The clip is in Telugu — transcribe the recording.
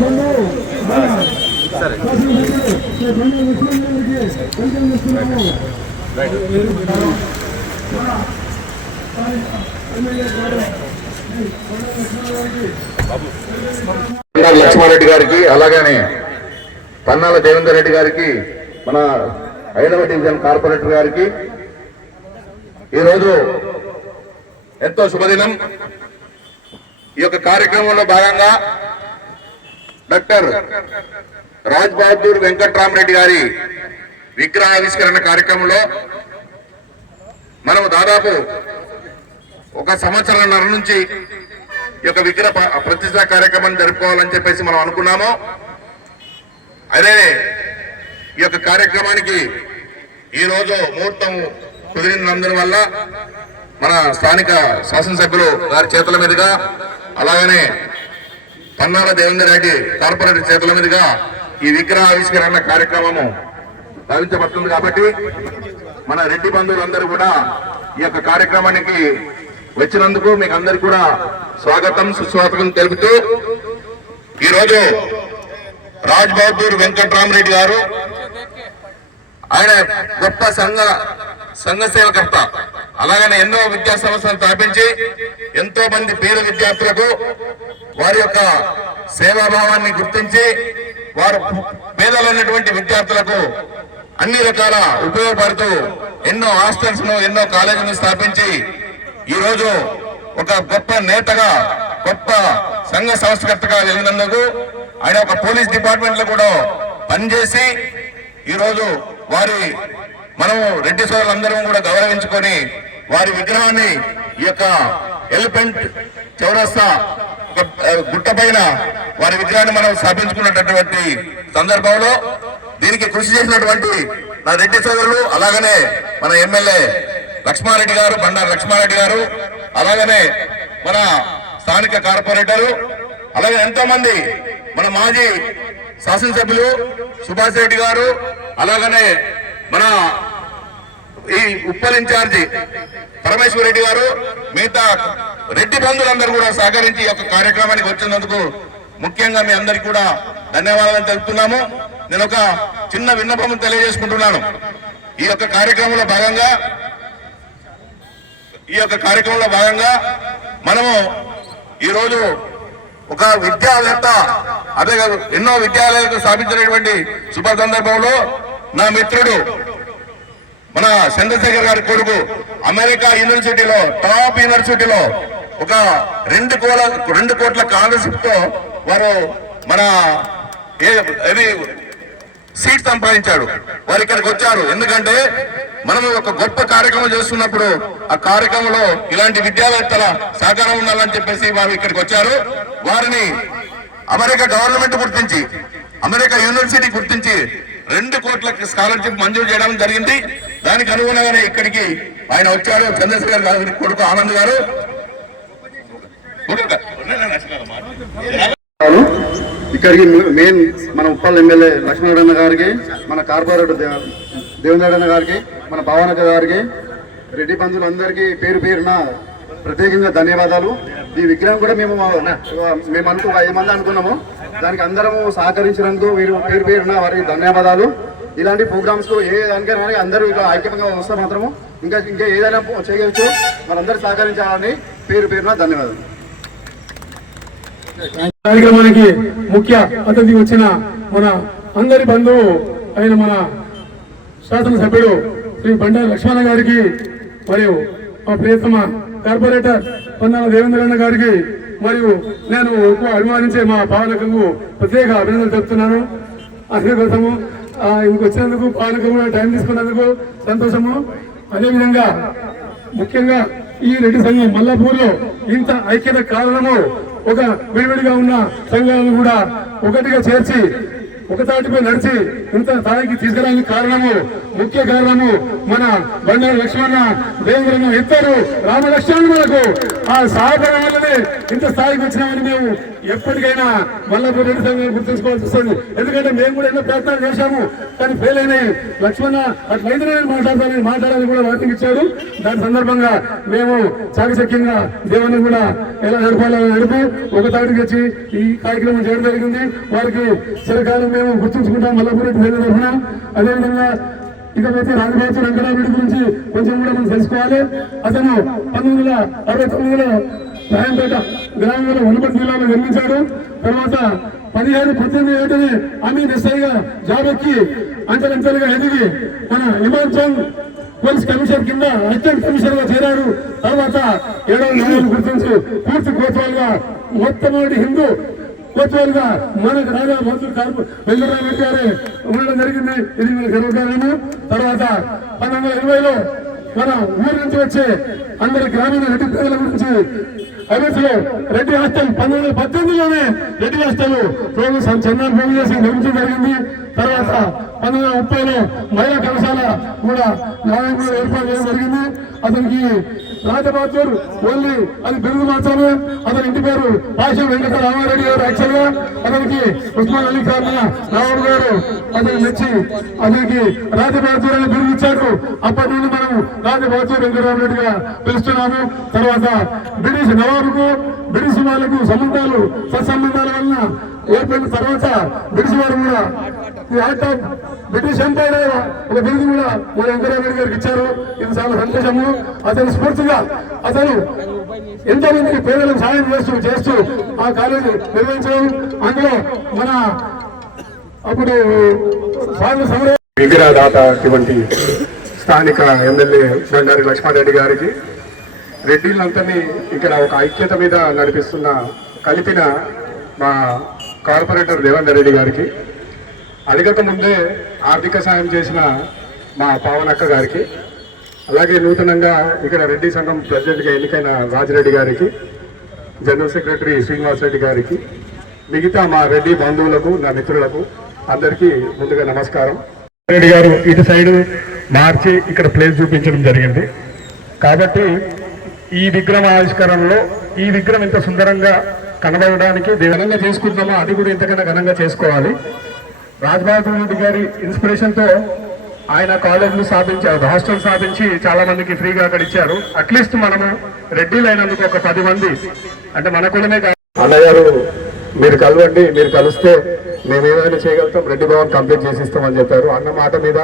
బండారు లక్ష్మారెడ్డి గారికి అలాగనే పన్నాల దేవేందర్ రెడ్డి గారికి మన ఐదవ డివిజన్ కార్పొరేటర్ గారికి ఈరోజు ఎంతో శుభదినం. ఈ యొక్క కార్యక్రమంలో భాగంగా డాక్టర్ రాజ్ బహదూర్ వెంకట్రామరెడ్డి గారి విగ్రహావిష్కరణ కార్యక్రమంలో మనము దాదాపు ఒక సంవత్సరంన్నర నుంచి ఈ యొక్క విగ్రహ ప్రతిష్ట కార్యక్రమాన్ని జరుపుకోవాలని చెప్పేసి మనం అనుకున్నాము. అదే ఈ యొక్క కార్యక్రమానికి ఈరోజు ముహూర్తం కుదిరినందున వల్ల మన స్థానిక శాసనసభ్యులు గారి చేతుల మీదుగా అలాగనే పన్నాల దేవేందర్ రెడ్డి కార్పొరేటర్ చేతుల మీదుగా ఈ విగ్రహ ఆవిష్కరణ కార్యక్రమము భావించబడుతుంది కాబట్టి మన రెడ్డి బంధువులందరూ కూడా ఈ యొక్క కార్యక్రమానికి వచ్చినందుకు మీకు అందరికి కూడా స్వాగతం సుస్వాగతం తెలుపుతూ ఈరోజు రాజ్ బహదూర్ వెంకట్రామరెడ్డి గారు ఆయన గొప్ప సంఘ సంఘ సేవకర్త. అలాగనే ఎన్నో విద్యా సంస్థలు స్థాపించి ఎంతో మంది పేద విద్యార్థులకు వారి యొక్క సేవాభావాన్ని గుర్తించి వారు పేదలైనటువంటి విద్యార్థులకు అన్ని రకాల ఉపయోగపడుతూ ఎన్నో హాస్టల్స్ను ఎన్నో కాలేజీలను స్థాపించి ఈరోజు ఒక గొప్ప నేతగా గొప్ప సంఘ సంస్కర్తగా వెళ్ళినందుకు ఆయన ఒక పోలీస్ డిపార్ట్మెంట్లో కూడా పనిచేసి ఈరోజు వారి మనము రెడ్డి సోదరులందరం కూడా గౌరవించుకొని వారి విగ్రహాన్ని ఈ యొక్క ఎలిఫెంట్ చౌరస్తా గుట్ట పైన వారి విగ్రహాన్ని మనం స్థాపించుకున్నటువంటి సందర్భంలో దీనికి కృషి చేసినటువంటి నా రెడ్డి సోదరులు అలాగనే మన ఎమ్మెల్యే లక్ష్మారెడ్డి గారు బండారు లక్ష్మారెడ్డి గారు అలాగనే మన స్థానిక కార్పొరేటరు అలాగే ఎంతో మంది మన మాజీ శాసనసభ్యులు సుభాష్ రెడ్డి గారు అలాగనే మన ఈ ఉప్పల్ ఇన్ఛార్జి పరమేశ్వర్ రెడ్డి గారు మిగతా రెడ్డి బంధువులందరూ కూడా సహకరించి ఈ యొక్క కార్యక్రమానికి వచ్చినందుకు ముఖ్యంగా మీ అందరికీ కూడా ధన్యవాదాలు తెలుపుతున్నాము. నేను ఒక చిన్న విన్నపం తెలియజేసుకుంటున్నాను. ఈ యొక్క కార్యక్రమంలో భాగంగా ఈ యొక్క కార్యక్రమంలో భాగంగా మనము ఈరోజు ఒక విద్యావేత్త అదే కాదు ఎన్నో విద్యాలయాలకు స్థాపించినటువంటి శుభ సందర్భంలో నా మిత్రుడు మన చంద్రశేఖర్ గారి కొడుకు అమెరికా యూనివర్సిటీలో టాప్ యూనివర్సిటీలో ఒక రెండు కోట్ల రెండు కోట్ల స్కాలర్షిప్తో వారు మన సీట్ సంపాదించాడు. వారు ఇక్కడికి వచ్చారు. ఎందుకంటే మనం ఒక గొప్ప కార్యక్రమం చేస్తున్నప్పుడు ఆ కార్యక్రమంలో ఇలాంటి విద్యావేత్తల సహకారం ఉండాలని చెప్పేసి వారు ఇక్కడికి వచ్చారు. వారిని అమెరికా గవర్నమెంట్ గుర్తించి అమెరికా యూనివర్సిటీ గుర్తించి రెండు కోట్ల స్కాలర్షిప్ మంజూరు చేయడం జరిగింది. దానికి అనుగుణంగానే ఇక్కడికి ఆయన వచ్చారు. చంద్రశేఖర్ గారి కొడుకు ఆనంద్ గారు. ఇక్కడికి మెయిన్ మన ఉప్పల్ ఎమ్మెల్యే లక్ష్మణరెడ్డి గారికి మన కార్పొరేటర్ దే- దేవేంద్రన్న గారికి మన భావనక్క గారికి రెడ్డి బంధువులందరికీ పేరు పేరున ప్రత్యేకంగా ధన్యవాదాలు. ఈ విగ్రహం కూడా మేము మేము అనుకు ఐదు మంది అనుకున్నాము. దానికి అందరము సహకరించినందుకు వీరు పేరు పేరున వారికి ధన్యవాదాలు. ఇలాంటి ప్రోగ్రామ్స్ ఏ దానికైనా అందరూ ఇట్లా ఐక్యంగా వస్తే మాత్రము ఇంకా ఇంకా ఏదైనా చేయవచ్చు మనందరూ సహకరించాలని పేరు పేరున ధన్యవాదాలు. కార్యక్రమానికి ముఖ్య అతిథి వచ్చిన మన అందరి బంధువు అయిన మన శాసనసభ్యుడు శ్రీ బండారు లక్ష్మణ గారికి మరియు మా ప్రియతమ కార్పొరేటర్ పొన్నాల దేవేంద్రన్న గారికి మరియు నేను ఎక్కువ అభిమానించే మా పాలనకు ప్రత్యేక అభినందనలు చెప్తున్నాను అందుకోసము ఆ, ఇంటికి వచ్చినందుకు పాలనకు టైం తీసుకున్నందుకు సంతోషము. అదేవిధంగా ముఖ్యంగా ఈ రెడ్డి సంఘం మల్లాపూర్లో ఇంత ఐక్యత కారణము ఒక విడివిడిగా ఉన్న సంఘాలను కూడా ఒకటిగా చేర్చి ఒక తాటిపై నడిచి ఇంత స్థాయికి తీసుకురావడానికి కారణము ముఖ్య కారణము మన బండారు లక్ష్మణ దేవేంద్రన్న ఇద్దరు రామలక్ష్మణులకు ఆ సహకారం ఇంత స్థాయికి వచ్చినామని మేము ఎప్పటికైనా వల్లభ రెడ్డి సంఘం గుర్తుంచుకోవాల్సి వస్తుంది. ఎందుకంటే మేము కూడా ఎన్నో ప్రయత్నాలు చేశాము కానీ ఫెయిల్ అయినాయి లక్ష్మణ అట్లయితేనే మాట్లాడతానని మాట్లాడాలని కూడా వార్నింగ్ ఇచ్చారు. దాని సందర్భంగా మేము చాకచక్యంగా దేవుని కూడా ఎలా నడపాలని నడిపి ఒక తాటికి వచ్చి ఈ కార్యక్రమం చేయడం జరిగింది. వారికి చిరకాలం మేము గుర్తుంచుకుంటాం వల్లభరెడ్డి సంఘం తరఫున. అదేవిధంగా ఇకపోతే రాజబాబు రంగరావుడి గురించి కొంచెం కూడా మనం తెలుసుకోవాలి. అతను పంతొమ్మిది వందల అరవై తొమ్మిదిలో రాయంపేట గ్రామంలో వనపర్తి జిల్లాలో నిర్మించాడు తర్వాత పదిహేడు పద్దెనిమిది ఏటని అమీ ఎస్ఐగా జాబ్ ఎక్కి అంచెలంచెలుగా ఎదిగి మన హిమాచల్ పోలీస్ కమిషనర్ కింద అసిస్టెంట్ కమిషనర్గా చేరాడు. తర్వాత ఏడవ న్యాయాలు గుర్తించి పూర్తి కోత్వాలుగా మొట్టమొదటి హిందూ కోత్వాలుగా మనకు రాజా మంత్రులు కాదు వెంకటరావు రెడ్డి గారే ఉండడం జరిగింది. ఇది మన గర్వకారణము తర్వాత పంతొమ్మిది వందల ఇరవైలో మన ఊరి నుంచి వచ్చే అందరి గ్రామీణ రెడ్డి ప్రజల గురించి అభివృద్ధిలో రెడ్డి హాస్టల్ పంతొమ్మిది వందల పద్దెనిమిదిలోనే రెడ్డి హాస్టల్ ప్రోగు చంద్రబాబు భూమి చేసి నిర్మించడం జరిగింది. తర్వాత పంతొమ్మిది వందల ముప్పైలో మహిళా కళాశాల కూడా నారాయణగూడ ఏర్పాటు చేయడం జరిగింది. అతనికి రాజబాదూర్ ఓన్లీ అది బిరుదు మాత్రమే. అతని ఇంటి పేరు పాషం వెంకట రామారెడ్డి గారు యాక్చువల్గా అతనికి ఉస్మాన్ అలీ ఖాన్ రావుడు గారు అతను మెచ్చి అతనికి రాజబాదూర్ అని బిరుదు ఇచ్చారు. అప్పటి నుండి మనం రాజబాదూర్ వెంకటరామరెడ్డిగా పిలుస్తున్నాము. తర్వాత బ్రిటిష్ నవాబుకు బ్రిటిష్ వాళ్ళకు సంబంధాలు సత్సంబంధాల వలన ఏర్పడిన తర్వాత బ్రిటిష్ వారు కూడా ఈ యాక్ట్ ఆఫ్ బ్రిటిష్ ఎంపైర్ ఒక బిరుదు కూడా మన వెంకటరామరెడ్డి గారికి ఇచ్చారు. ఇది చాలా సంతోషము. అతని స్ఫూర్తిగా అతను ఎంతో మందికి పేదలకు సాయం చేస్తూ చేస్తూ ఆ కాలేజీ నిర్వహించడం. అందులో మన అప్పుడు స్వామి సమర విగ్రహదాత అటువంటి స్థానిక ఎమ్మెల్యే బండారి లక్ష్మారెడ్డి గారికి రెడ్డిలందరినీ ఇక్కడ ఒక ఐక్యత మీద నడిపిస్తున్న కలిపిన మా కార్పొరేటర్ దేవేందర్ రెడ్డి గారికి అడగక ముందే ఆర్థిక సాయం చేసిన మా పావనక్క గారికి అలాగే నూతనంగా ఇక్కడ రెడ్డి సంఘం ప్రెసిడెంట్గా ఎన్నికైన రాజిరెడ్డి గారికి జనరల్ సెక్రటరీ శ్రీనివాస్ రెడ్డి గారికి మిగతా మా రెడ్డి బంధువులకు నా మిత్రులకు అందరికీ ముందుగా నమస్కారం. రెడ్డి గారు ఇటు సైడ్ మార్చి ఇక్కడ ప్లేస్ చూపించడం జరిగింది. కాబట్టి ఈ విగ్రహం ఆవిష్కరణలో ఈ విగ్రహం ఇంత సుందరంగా కనబడడానికి ఘనంగా చేసుకుంటున్నామో అది కూడా ఇంతకన్నా ఘనంగా చేసుకోవాలి. రాజ్బహదూర్ రెడ్డి గారి ఇన్స్పిరేషన్తో ఆయన కాలేజీలు స్థాపించారు. హాస్టల్ స్థాపించి చాలా మందికి ఫ్రీగా అక్కడ ఇచ్చారు. అట్లీస్ట్ మనము రెడ్డిలు అయినందుకు ఒక పది మంది. అంటే మన కులమే కాదు. అన్నగారు మీరు కలవండి మీరు కలిస్తే మేము ఏమైనా చేయగలుగుతాం. రెడ్డి భవన్ కంప్లీట్ చేసి ఇస్తామని చెప్పారు. అన్న మాట మీద